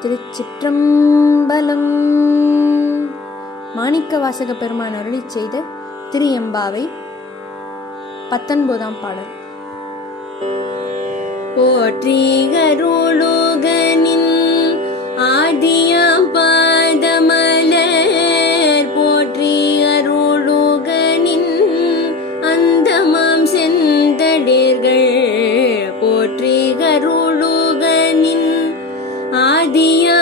திருச்சிற்றம்பலம். மாணிக்க வாசக பெருமான் அருளி செய்த திருஎம்பாவை பத்தொன்பதாம் பாடல். போற்றிகருளுகனின் ஆதியம் दिया